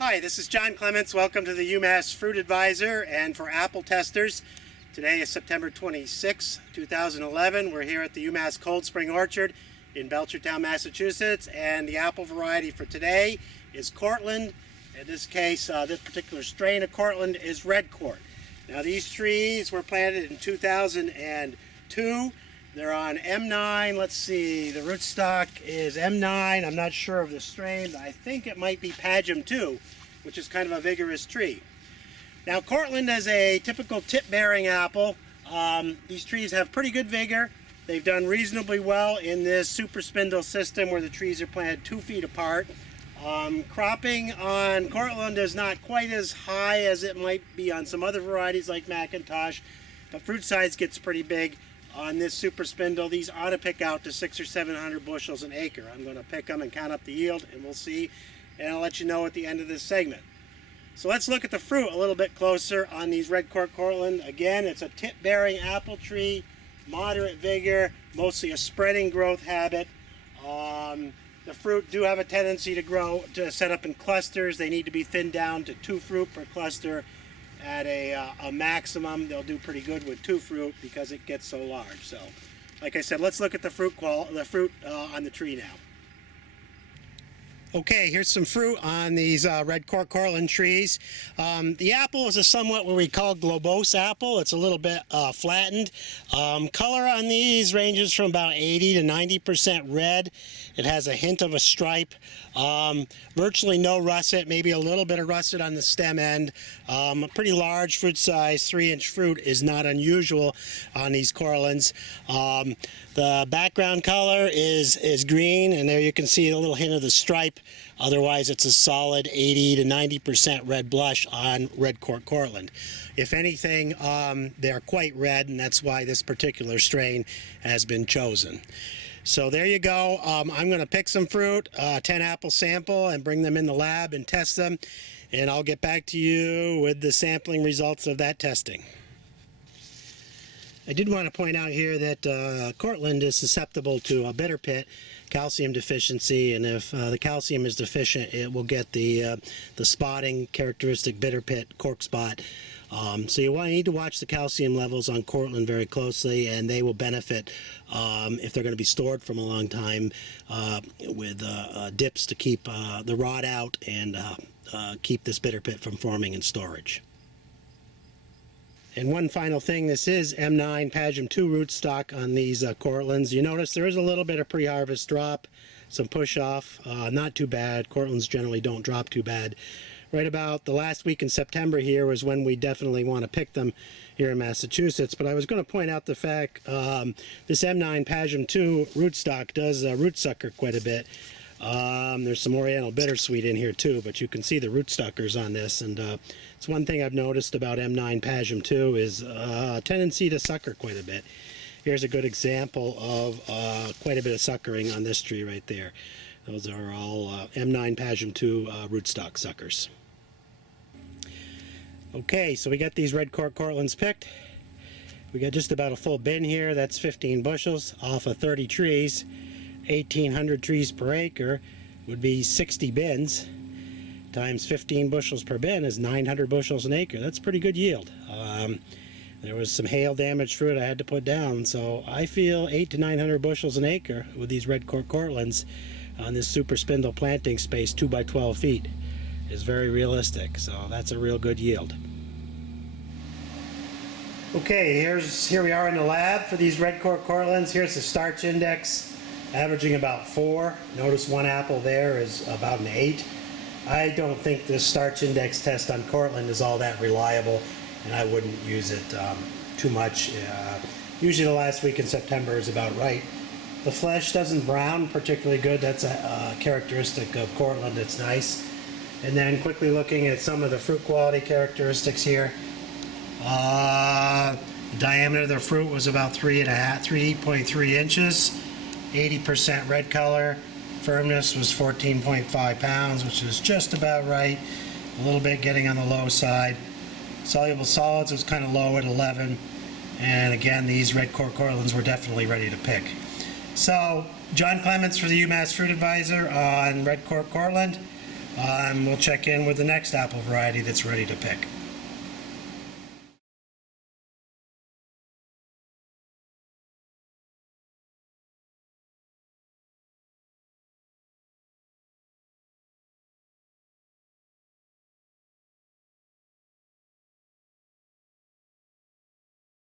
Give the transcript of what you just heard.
Hi, this is John Clements. Welcome to the UMass Fruit Advisor and for apple testers. Today is September 26, 2011. We're here at the UMass Cold Spring Orchard in Belchertown, Massachusetts, and the apple variety for today is Cortland. In this case, this particular strain of Cortland is Redcort. Now these trees were planted in 2002. They're on M9. Let's see, the rootstock is M9. I'm not sure of the strain. I think it might be Pagum 2, which is kind of a vigorous tree. Now Cortland is a typical tip-bearing apple. These trees have pretty good vigor. They've done reasonably well in this super spindle system where the trees are planted 2 feet apart. Cropping on Cortland is not quite as high as it might be on some other varieties like Macintosh, but fruit size gets pretty big on this super spindle. These ought to pick out to 600 or 700 bushels an acre. I'm going to pick them and count up the yield, and we'll see, and I'll let you know at the end of this segment. So let's look at the fruit a little bit closer on these Redcort Cortland. Again, it's a tip-bearing apple tree, moderate vigor, mostly a spreading growth habit. The fruit do have a tendency to set up in clusters. They need to be thinned down to 2 fruit per cluster. At a maximum, they'll do pretty good with 2 fruit because it gets so large. So, like I said, let's look at the fruit on the tree now. Okay, here's some fruit on these Redcort Cortland trees. The apple is a somewhat what we call globose apple. It's a little bit flattened. Color on these ranges from about 80 to 90% red. It has a hint of a stripe. Virtually no russet, maybe a little bit of russet on the stem end. A pretty large fruit size, 3-inch fruit is not unusual on these Cortlands. The background color is green, and there you can see a little hint of the stripe. Otherwise, it's a solid 80 to 90% red blush on Redcort Cortland. If anything, they're quite red, and that's why this particular strain has been chosen. So there you go. I'm going to pick some fruit, 10 apple sample, and bring them in the lab and test them. And I'll get back to you with the sampling results of that testing. I did want to point out here that Cortland is susceptible to a bitter pit, calcium deficiency, and if the calcium is deficient, it will get the spotting characteristic bitter pit cork spot. So you need to watch the calcium levels on Cortland very closely, and they will benefit if they're going to be stored from a long time with dips to keep the rot out and keep this bitter pit from forming in storage. And one final thing, this is M9 Pagum 2 rootstock on these Cortlands. You notice there is a little bit of pre-harvest drop, some push-off, not too bad. Cortlands generally don't drop too bad. Right about the last week in September here was when we definitely want to pick them here in Massachusetts. But I was going to point out the fact this M9 Pagum 2 rootstock does root sucker quite a bit. There's some Oriental Bittersweet in here too, but you can see the rootstockers on this, and it's one thing I've noticed about M9 Pagum 2 is a tendency to sucker quite a bit. Here's a good example of quite a bit of suckering on this tree right there. Those are all M9 Pagum 2 rootstock suckers. Okay, so we got these Redcort Cortlands picked. We got just about a full bin here. That's 15 bushels off of 30 trees. 1,800 trees per acre would be 60 bins. Times 15 bushels per bin is 900 bushels an acre. That's pretty good yield. There was some hail damaged fruit I had to put down, so I feel 800 to 900 bushels an acre with these Redcort Cortlands on this super spindle planting space 2 by 12 feet is very realistic. So that's a real good yield. Okay, here we are in the lab for these Redcort Cortlands. Here's the starch index, averaging about 4. Notice one apple there is about an 8. I don't think this starch index test on Cortland is all that reliable, and I wouldn't use it too much. Usually the last week in September is about right. The flesh doesn't brown particularly good. That's a characteristic of Cortland that's nice. And then quickly looking at some of the fruit quality characteristics here. The diameter of the fruit was about 3.3 inches. 80% red color. Firmness was 14.5 pounds, which is just about right. A little bit getting on the low side. Soluble solids was kind of low at 11. And again, these Redcort Cortlands were definitely ready to pick. So, John Clements for the UMass Fruit Advisor on Redcort Cortland. And we'll check in with the next apple variety that's ready to pick.